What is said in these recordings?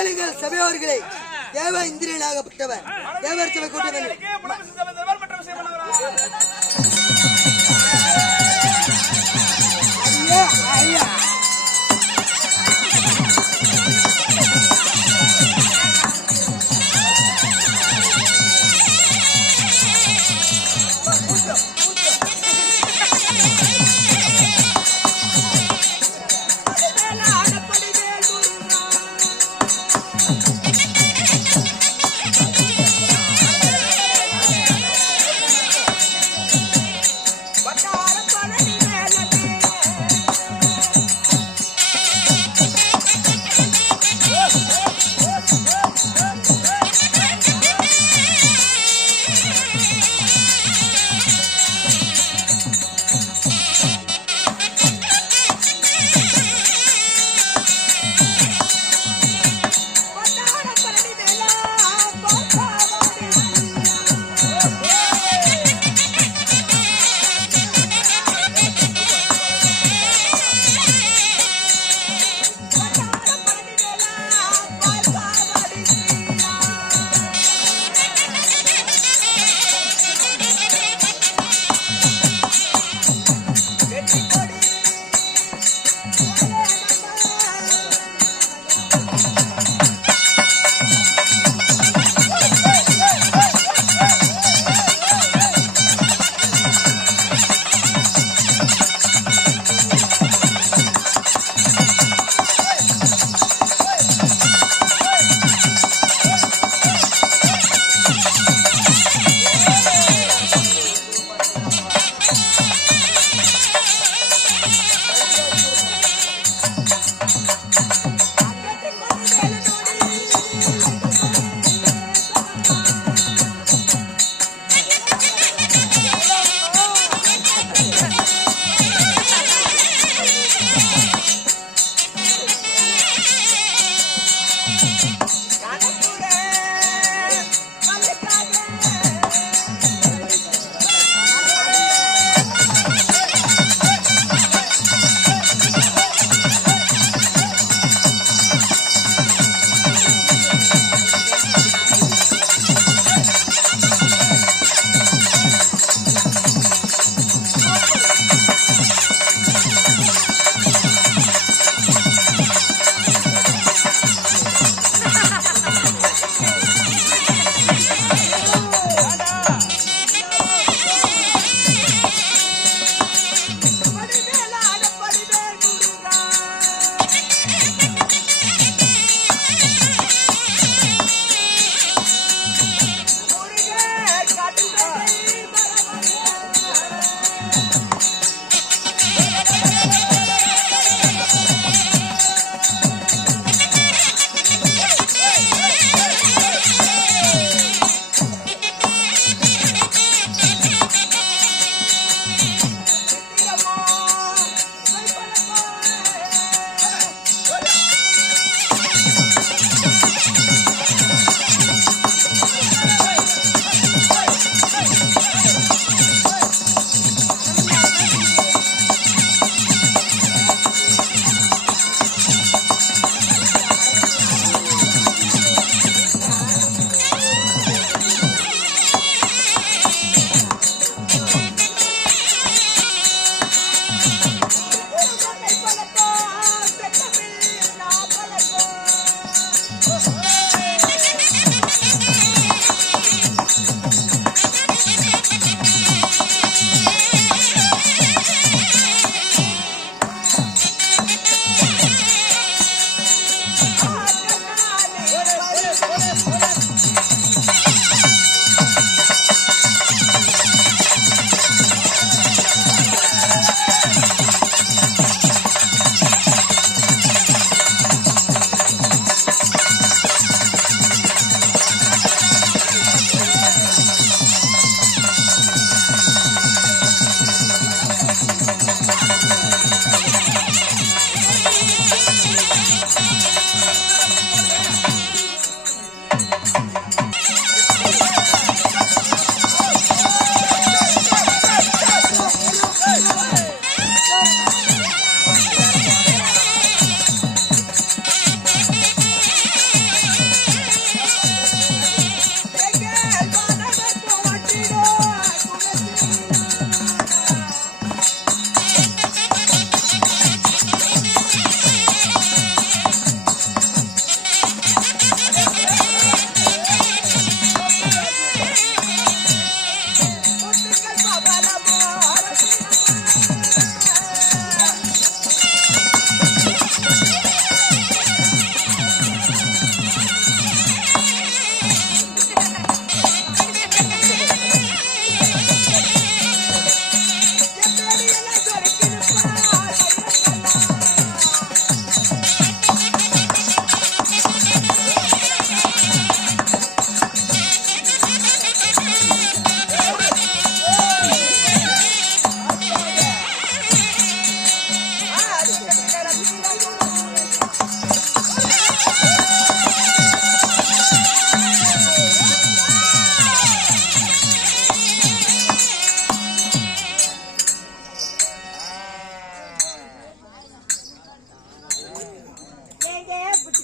கேளுங்கள் சபையோர்களே, தேவ இந்திரியனாகப்பட்டவர் தேவர் சபை கூட்டங்கள் ஐயா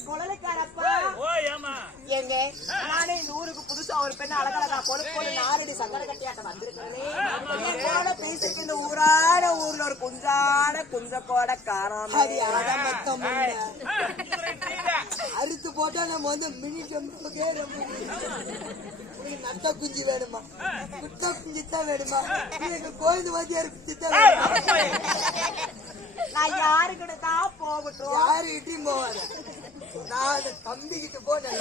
குழலைக்காரப்பா எங்க நானே இந்த ஊருக்கு புதுசா ஒரு பெண்ணு அழகழகா கொழுப்போடு நாரடி சங்கட கட்டியாட்டம் வந்திருக்கிறேன் பேசிருக்கு இந்த ஊர்ல ஒரு குஞ்சான குஞ்சக்கோட காணாம அறுத்து போட்டா நம்ம வந்து மினி டெம்புக்கே நட்ட குஞ்சு வேணுமா குட்டா குஞ்சு தான் வேணுமா எங்க கோயில் வாத்தியார் குஞ்சு தான் வேணுமா நான் யாருக்கிட்ட தான் போகட்டும் யாருகிட்டையும் போவாத நான் அந்த தம்பி கிட்ட போனேன்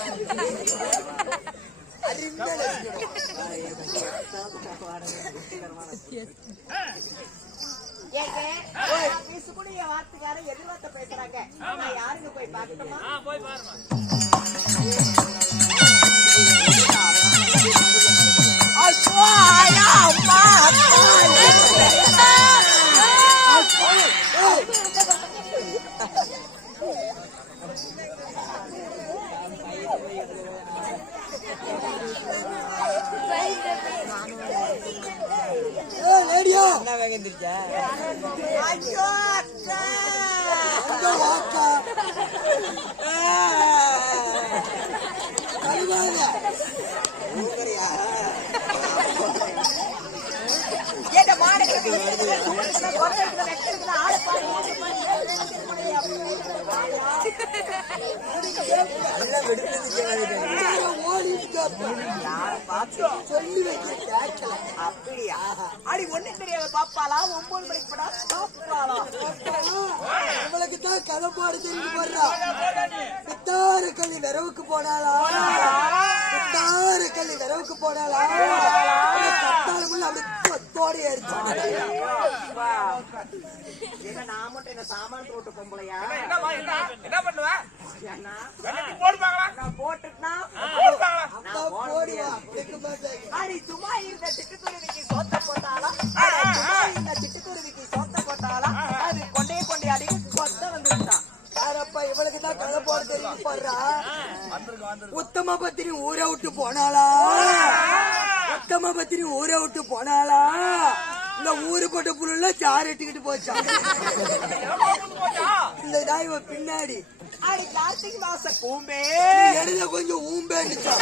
பேசக்கூடிய வார்த்தைக்கார எதிர்பார்த்த பேசுறாங்க நான் யாருன்னு போய் பார்க்கணுமா அப்படியா அடி ஒண்ணு தெரியாத பாப்பாளா 9 மணிக்கு படா சாப்பிடலாம் நம்மளுக்கு தான் கலப்பாடு தெரிஞ்சு போடுறா புத்தாறு கல்வி நிறவுக்கு போனாலா புத்தாறு கல்வி நிறவுக்கு போனாலா கத்தாளுக்குள்ள அப்படி கொத்தோடி அடிச்சா நான் மட்டும் என்ன சாமான் போட்டு பொம்பளையா என்ன பண்ணுவேன் சும்மா இருந்த சிட்டுக்குருவிக்கு சோத்த போட்டாலா இந்த சிட்டுக்குருவிக்கு சோத்த போட்டாலா அது கொண்டே கொண்டே அடிக்க கொத்த வந்துட்டான் யாரப்பா இவளுக்கு தான் கதை போட தெரியும் போடுறா உத்தம பத்திரி ஊரை விட்டு போனாளா உத்தம பத்திரி ஊரை விட்டு போனாளா இந்த ஊரு போட்ட புள்ள சாறு எட்டுக்கிட்டு போச்சா இந்த தாய்வ பின்னாடி அடி கார்த்திகை மாச கூம்பே எழுத கொஞ்சம் ஊம்பேன்னுச்சா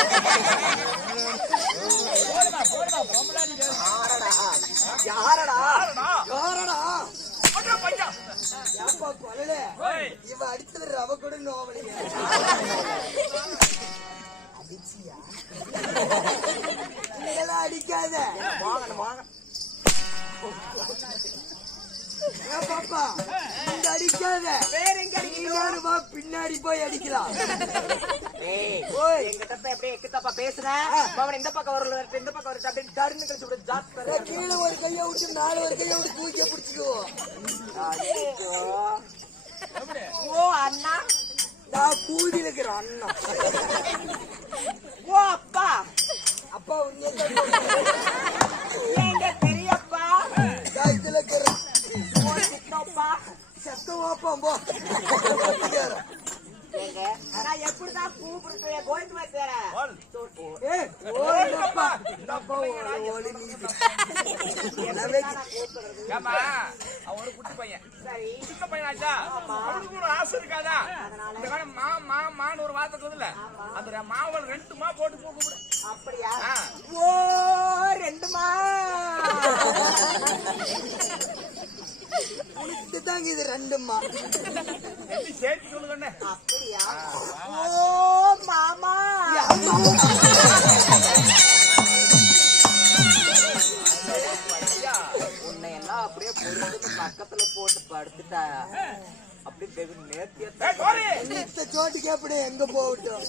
யாரடா யாரடா ஏப்பா கொள்ளல இவ அடிச்சது ரவ கூட நோவலிங்க அடிச்சியா இதெல்லாம் அடிக்காத பாப்பா இந்த அடிக்காத வேற எங்க அடிக்கணுமா பின்னாடி போய் அடிக்கலாம் எங்கிட்ட எப்படி எக்குத்தப்பா பேசுறேன் அவன் இந்த பக்கம் வரல இந்த பக்கம் வரட்டு அப்படின்னு டர்னு கழிச்சு விட ஜாத் கீழே ஒரு கையை விட்டு நாலு ஒரு கையை விட்டு தூக்கிய பிடிச்சிக்குவோம் ஓ அண்ணா நான் பூதி இருக்கிற அண்ணா ஓ அப்பா அப்பா எங்க பெரியப்பா இதுல இருக்கிற ஓ சித்தப்பா செத்தவாப்பா போ நான் எப்படிதான் கூப்பிடுறேன் கோயிந்து வைக்கிறேன் ஒரு குட்டி பையன் சின்ன பையனாச்சா அவனுக்கு ஒரு ஆசை இருக்காதா இந்த காலம் மான்னு ஒரு வார்த்தை சொல்லுல அந்த மாவல் 2 மா போட்டு கூப்பிடு அப்படியா ஓ 2 மா தாங்க இது 2 மா சேர்த்து சொல்லுங்க அப்படியா ஓ மாமா உன்னை எல்லாம் அப்படியே பொறுத்து பக்கத்துல போட்டு படுத்துட்டா அப்படி நேர்த்திய சோட்டுக்கு அப்படி எங்க போகட்டும்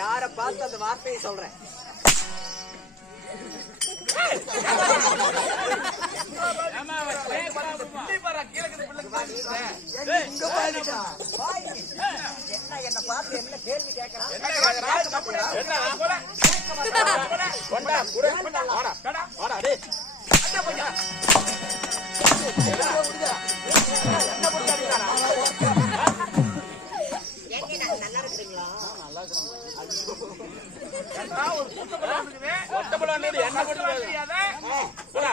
யார பார்த்து அந்த வார்த்தையை சொல்றேன் என்ன பார்த்து என்ன கேள்வி கேட்கறான் நல்லா இருக்கிறீங்களா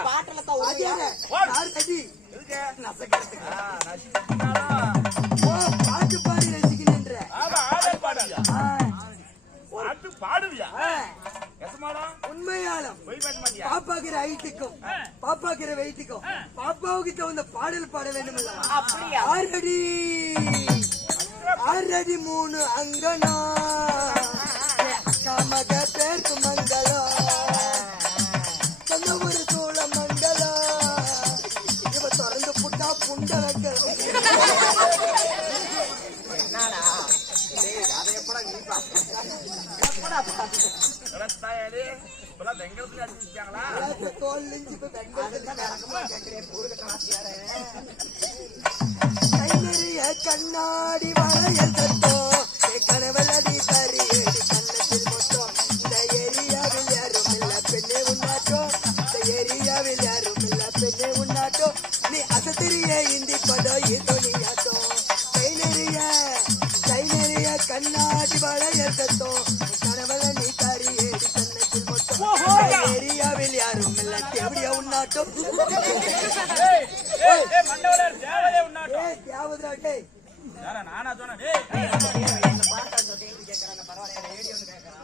பாட்டுல தான் நசக்கிறதுக்கு நசிக்கினாலும் ஓ பாட்டு பாடி ரசிக்கணுன்ற ஆமா ஆடல் பாடுவியா ஆ, பாட்டு பாடுவியா ஆ, எசமாடா உண்மையாலும் போய் பேச மாட்டியா பாப்பாக்கிற ஹைட்டுக்கும் பாப்பாக்கிற வெயிட்டுக்கும் பாப்பாவுக்கு தகுந்த பாடல் பாட வேண்டும் அல்லவா அப்படியா? ஆறடி 3 அங்கனா அக்கா மக பேருக்கு மங்களம் சொந்த ஒரு சோழ மங்களம் இவ திறந்து புட்டா புண்ட வைக்க நானா? டேய், அதை எப்படா நீ பாத்த? எப்படா பாத்த? தாயாடி இப்பெல்லாம் வெங்கலத்துல அடிச்சிருக்காங்களா தோல் நெஞ்சு இப்ப வெங்கல அதுதான் விளக்கமா கேட்கிறேன். ஊருக்கு கலாச்சியாரே. கை நிறைய கண்ணாடி வளையல் சத்தம் கனவலடி தரியடி கண்ணத்தில் மொத்தம் இந்த ஏரியாவில் யாரும் இல்ல பெண்ணே உன்னாட்டோ இந்த ஏரியாவில் யாரும் இல்ல பெண்ணே உன்னாட்டோ நீ அசத்திரிய இந்தி பதோ இதோனியாட்டோ கை நிறைய கண்ணாடி வளையல் சத்தம் கனவலடி தரியடி கண்ணத்தில் மொத்தம் இந்த ஏரியாவில் யாரும் இல்ல எப்படியா உன்னாட்டோ தேவதா டேய் நானா சொன்னேன் இந்த பாட்டா அந்த கேள்வி கேட்கறாங்க. பரவாயில்ல, ரேடியோன்னு கேட்கறான்.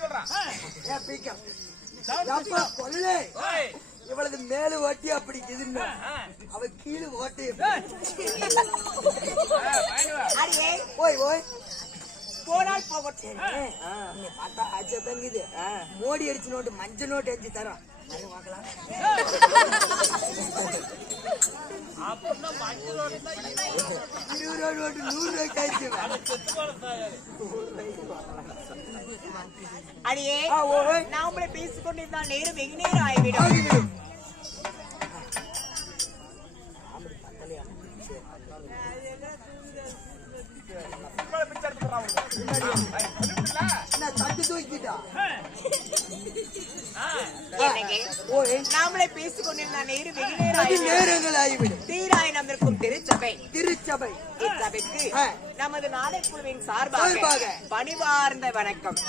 சொல்றான் ஏன் பீக்கம் அப்பா கொள்ளே இவளது மேல ஓட்டி அப்படி இதுன்னு அவ கீழே ஓட்டி அடியே, ஓய் ஓய் போனால் போகட்டும். நீ பார்த்தா ஆச்சா தங்குது மோடி அடிச்சு நோட்டு மஞ்சள் நோட்டு அடிச்சு தரோம் அது வாங்கலாம் 20 ரூபா நோட்டு 100 ரூபாய்க்கு ஆயிடுச்சு அடியே, ஓய் நாமளே பேசிக்கொண்டிருந்தால் நேரம் வெகு நேரம் ஆகிவிடும். ஆகிவிடும் என்ன தட்டு தூக்கிட்டா என்னங்க? ஓய் நாமளே பேசிக்கொண்டிருந்தால் நேரம் வெகு நேரம் அது ஆகிவிடும். நேரங்கள் ஆகிவிடும் தீராய் நம்பிருக்கும் திருச்சபை திருச்சபை இச்சபைக்கு ஆ. நமது நாளைக்குழுவின் சார்பாக சார்பாக. பணிவார்ந்த வணக்கம்.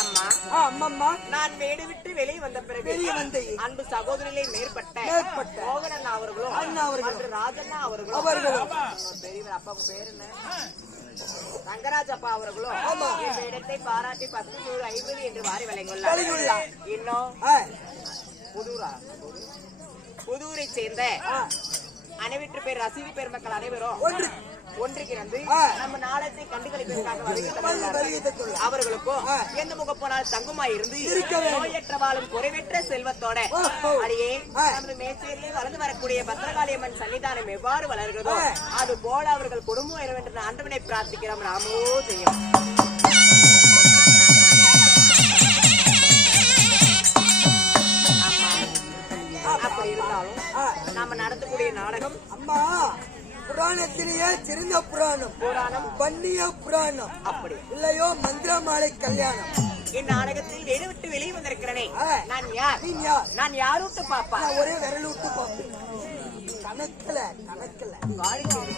அம்மா, அம்மம்மா நான் வீடு விட்டு வெளியே வந்த பிறகு வெளியே வந்த அன்பு சகோதரிலே மேற்பட்ட மேற்பட்ட மோகன் அண்ணா அவர்களும் அண்ணா அவர்களும் மற்றும் ராஜண்ணா அவர்களும் அவர்களும் பெரியவர் அப்பாவுக்கு பேர் என்ன? ரங்கராஜ் அப்பா அவர்களும் ஆமா. இந்த இடத்தை பாராட்டி 10, 100, 50 என்று வாரி வழங்கியுள்ளார். வழங்குள்ளார். இன்னும் ஆ, புதூரை சேர்ந்த அனைவற்று பேர் ரசிக பெருமக்கள் அனைவரும் ஒன்று ஒன்றுகிறது ஆ. நம்ம நாளத்தை கண்டுகளிப்பதற்காக வருகை வருகை தந்துள்ளார்கள். தந்துள்ளார். அவர்களுக்கும் ஆ. எந்த முகப்போனால் தங்குமாய் இருந்து இருக்க வேண்டும். நோயற்ற வாழும் குறைவற்ற செல்வத்தோட ஓஹோ. அடியே ஆ. நமது மேச்சேரியிலே வளர்ந்து வரக்கூடிய பத்திரகாளியம்மன் சன்னிதானம் எவ்வாறு வளர்கிறதோ ஆ. அது போல அவர்கள் குடும்பம் என்று ஆண்டவனை பிரார்த்திக்கிறோம். ராமோ செய்யும். அப்படி இருந்தாலும் நாம நடத்தக்கூடிய நாடகம் அம்மா புராணத்திலேயே சிறந்த புராணம் பன்னிய புராணம் அப்படி இல்லையோ மந்திரமாலை கல்யாணம் இந்நாடகத்தில் வீடு விட்டு வெளியே வந்திருக்கிறேனே ஆ. நான் யார்? நீ யார்? நான் யாருட்டு பாப்பா? நான் ஒரே விரல் விட்டு பார்ப்பேன் கணக்குல காரியம்.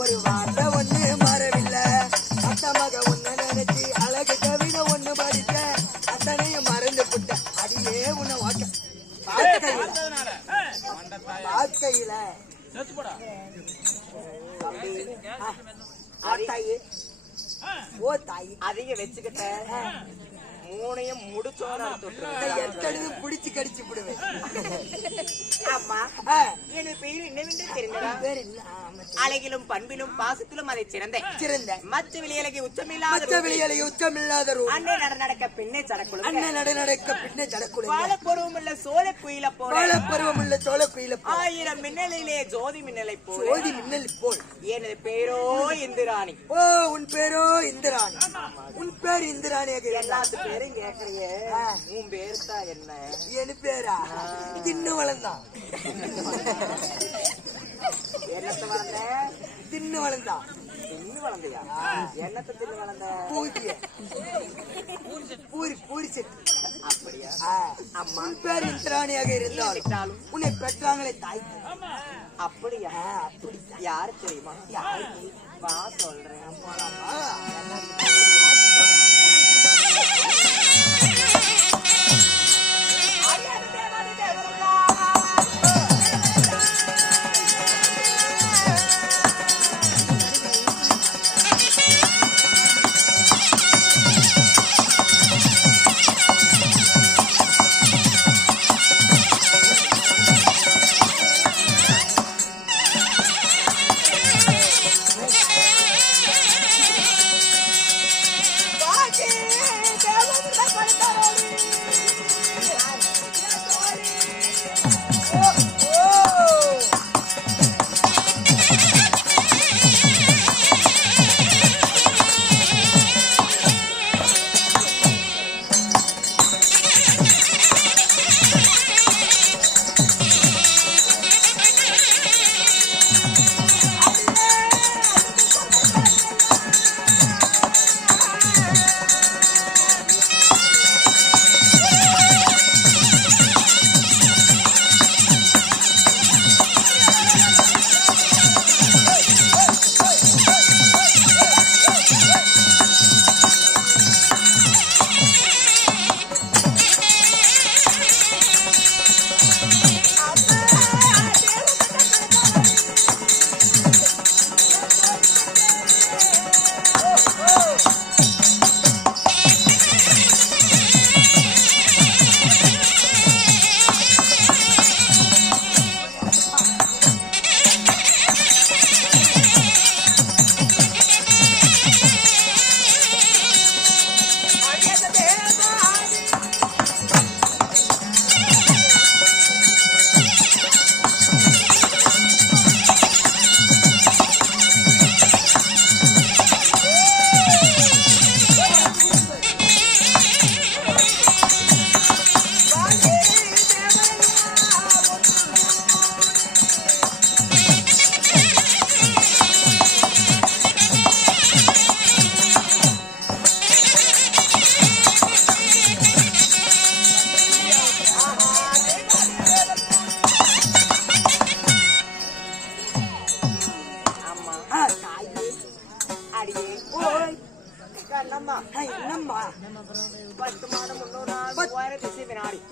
ஒரு வார்த்தை ஒண்ணு மறவில்லை அத்தமாக உன்ன நினைச்சு அழகு கவிதை ஒண்ணு படிச்ச அத்தனையும் மறந்து புட்ட அடியே உன்னை வாழ்க்கையில ஓ தாய் அதிக வச்சுக்கிட்ட மூணையும் முடிச்சோட எத்தனை பிடிச்சு கடிச்சு விடுவேன். அம்மா எனக்கு பெயர் என்னவென்று தெரிந்ததா? அழகிலும் பண்பிலும் பாசத்திலும் அதை சிறந்த மற்ற விளையலகை உச்சமில்லாத அண்ணே நடக்க பின்னே சடக்குழு வாழப்பருவமுள்ள சோழ குயில போல ஆயிரம் மின்னலிலே ஜோதி மின்னலை போல் எனது பேரோ இந்திராணி. ஓ உன் பேரோ இந்திராணி. உன் பேர் இந்திராணியாக எல்லாத்து பேரும் கேக்குறியே, உன் பேரு தான் என்ன? என் பேரா தின்னு வளர்ந்தான். என்னத்தை வளர்ந்த? தின்னு வளர்ந்தான். தின்னு வளர்ந்தையா? என்னத்தை தின்னு வளர்ந்த? பூரி செட்டு. அப்படியா? அம்மா பேர் இந்திராணியாக இருந்தாலும் உன்னை பெற்றாங்களே தாய். அப்படியா? அப்படி யாரு தெரியுமா? யாரு? வா சொல்றேன்.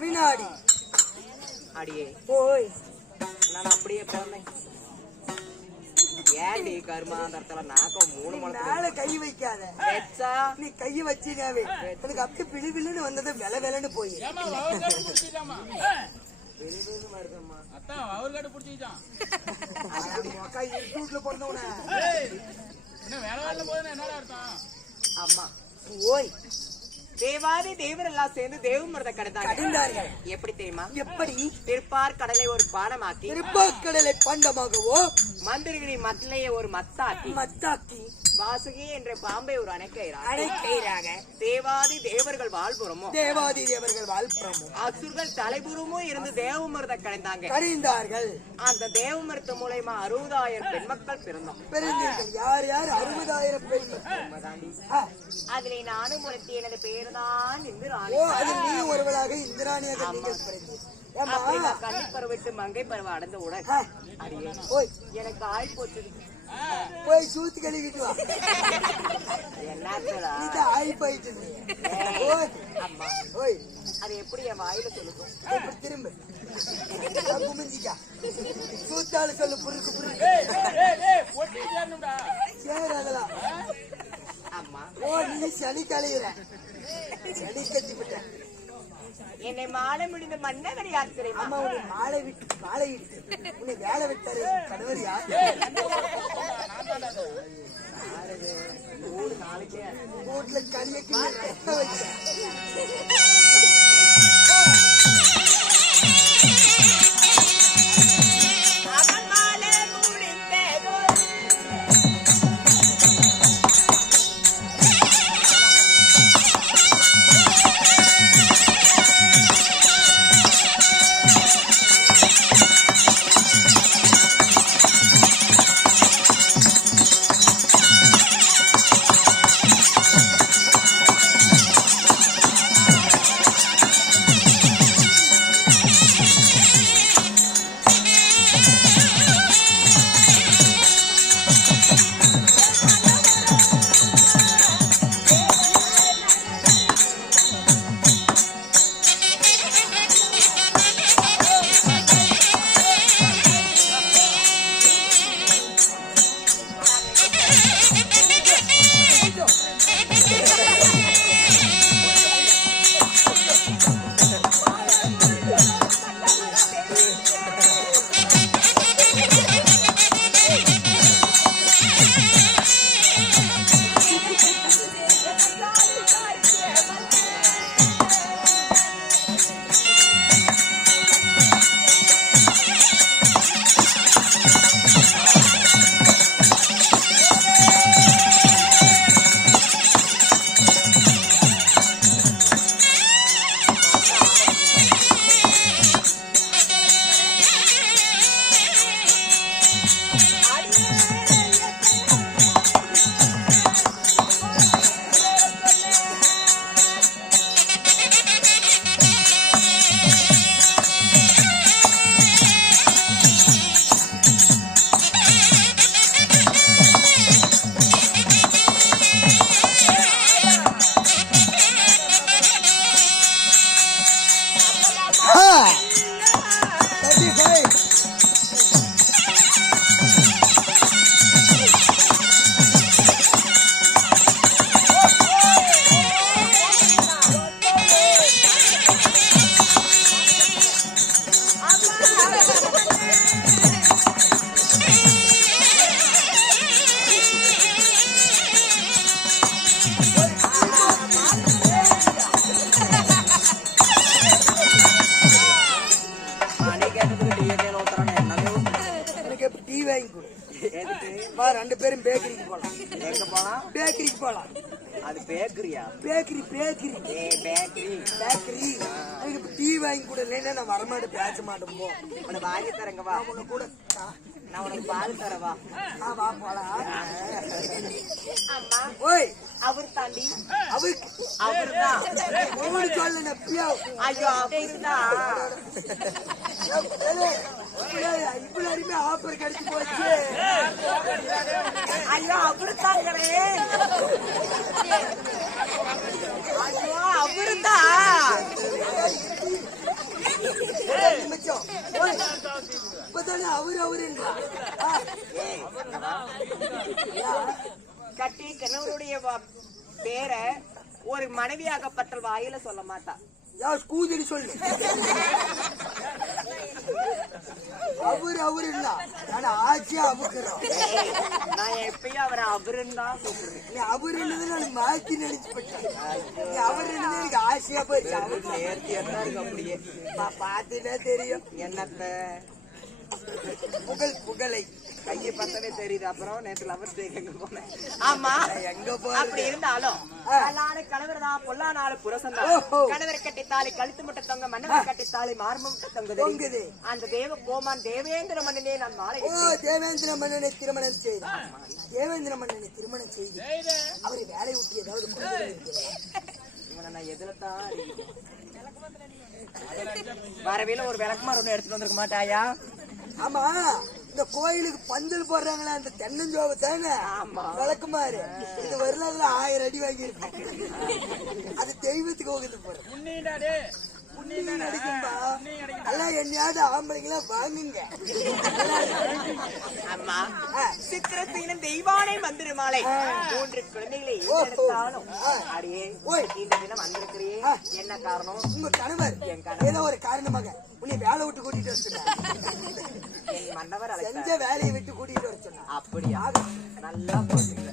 வினாடி அடியே போய் நான் அப்படியே பிறந்தேன். ஏன்டி கருமாந்தரத்துல நாக்கம் 3 மணி கை வைக்காத. நீ கைய வச்சினாவே எனக்கு அப்படியே பிளு பிளுன்னு வந்தது வெல வெலன்னு போய் அத்தான் அவர் காட்டு பிடிச்சிக்கிட்டான். வீட்டுல பிறந்தவன என்ன வேலை வேலை போதுன்னு என்னடா அர்த்தம்? அம்மா ஓய் தேவாதி தேவர் எல்லாம் சேர்ந்து தேவமிரத கடந்தாங்க. கடிந்தார்கள். எப்படி தெரியுமா? எப்படி? திருப்பார் கடலை ஒரு பானமாக்கி, திருப்பாக்கடலை பண்டமாகவோ, மந்திரிகளின் மத்திலேயே ஒரு மத்தாக்கி, மத்தாக்கி, வாசுகி என்ற பாம்பை ஒரு அணைக்கைறாக. தேவாதி தேவர்கள் வாழ்புறமோ, தேவாதி தேவர்கள் வாழ்புறமோ, அசுர்கள் தலைபுறமும் இருந்து தேவமிரத கடைந்தாங்க. கடிந்தார்கள். அந்த தேவமிரத மூலமா 60,000 பெண்மக்கள் பிறந்தோம். பிறந்தீர்கள். யார் யார்? 60,000 பெண்கள். அதிலே நானும் ஒருத்தி. எனது பேர் தான் இந்திராணி. ஓ, அது நீ ஒருவராக இந்திராணியாக நீங்கள் பிறந்தீர்கள். கல்வி பருவட்டு மங்கை பருவம் அடைந்தவுடன் ஓய், எனக்கு ஆய் போச்சு. போய் சூத்து கழுவிட்டு வா. என்னடா இது ஆய் போயிட்டு அம்மா, ஓய், அது எப்படி என் வாயில சொல்லுக்கும்? இப்ப திரும்ப குமிஞ்சிக்கா. சூத்தால சொல்லு. புருக்கு புருக்கு சரி. அதெல்லாம் அம்மா, ஓ, நீ சனி கலையிற. சனி கட்டி விட்ட. என்னை மாலை முடிந்த மன்னவர் யார் தெரியுமா? அம்மா, உன்னை மாலை விட்டு உன்னை வேலை விட்டாரு கணவர் யார்? வீட்டுல கலியக்கு வச்ச அவன் மாலை முடிந்ததோ வா, 2 பேரும் பேக்கரிக்கு போலாம். எங்க போலாம்? பேக்கரிக்கு போலாம். அது பேக்கரியா? Bakery bakery. பேக்கரி. எனக்கு டீ வாங்கி கூட இல்லைன்னா நான் வரமாட்டேன், பேச மாட்டேன். போ, உனக்கு வாங்கி தரங்க. வா, உனக்கு கூட நான் உனக்கு பால் தரவா? வா போலாம். அம்மா, ஓய், அவர் தாண்டி அவருக்கு அவர்தான். மூணு சொல்ல நப்பியா. ஐயோ, அவர்தான். இவ்வளவு அருமையா ஆஃபர் கிடைச்சு போச்சு. ஐயோ, அவர்தாங்களே. ஐயோ, அவர்தான். நிமிஷம். ஓய், இப்பதானே அவருன்றா. கட்டி கணவருடைய பேரை ஒரு மனைவியாகப்பட்ட வாயில சொல்ல மாட்டா. யார் கூதிரி சொல்லு. அவரு இல்ல, நான் ஆட்சியா அவுக்குறோம். நான் எப்பயும் அவரை அவருன்னு தான் கூப்பிடுறேன். நீ அவரு என்னது நான் மாத்தி நினைச்சு போட்டேன். நீ அவரு என்னது எனக்கு ஆசையா போச்சு. அவருக்கு நேர்த்தியா தான் இருக்கு அப்படியே. பாத்தீங்கன்னா தெரியும் என்னத்த புகழை கையை பார்த்தவே தெரியுது. அப்புறம் நேற்று லவர் எங்க போனேன். ஆமா எங்க அப்படி இருந்தாலும் கணவர் தான் பொல்லா நாலு புரசம் தான். கணவர் கட்டி தாலி கழுத்து முட்டை தொங்க, மன்னவர் கட்டி தாலி மார்பு முட்டை தொங்குது. அந்த தேவ கோமான் தேவேந்திர மன்னனே நான் மாலை. தேவேந்திர மன்னனை திருமணம் செய்து அவரை வேலை விட்டு ஏதாவது இவனை நான் எதுலத்தான் வரவேல ஒரு விளக்குமாறு ஒண்ணு எடுத்துட்டு வந்திருக்க மாட்டாயா? ஆமா, இந்த கோயிலுக்கு பந்தல் போடுறாங்களே அந்த தென்னஞ்சோவை தானே விளக்குமாறு. இது வரலாறுல 1000 அடி வாங்கி இருப்பேன். அது தெய்வத்துக்கு ஓகுது போறேன். எல்லாம் என்னையாவது ஆம்பளைங்களா வாங்குங்க. அம்மா சித்திரத்தினும் தெய்வானை மந்திர மாலை 3 குழந்தைகளை எடுத்தாலும் அடியே இந்த தினம் வந்திருக்கிறே. என்ன காரணம்? உங்க கணவர் ஏதோ ஒரு காரணமாக உன்னை வேலை விட்டு கூட்டிட்டு வர சொன்னார். என் மன்னவர் செஞ்ச வேலையை விட்டு கூட்டிட்டு வர சொன்னார். அப்படியா? நல்லா போச்சுங்க.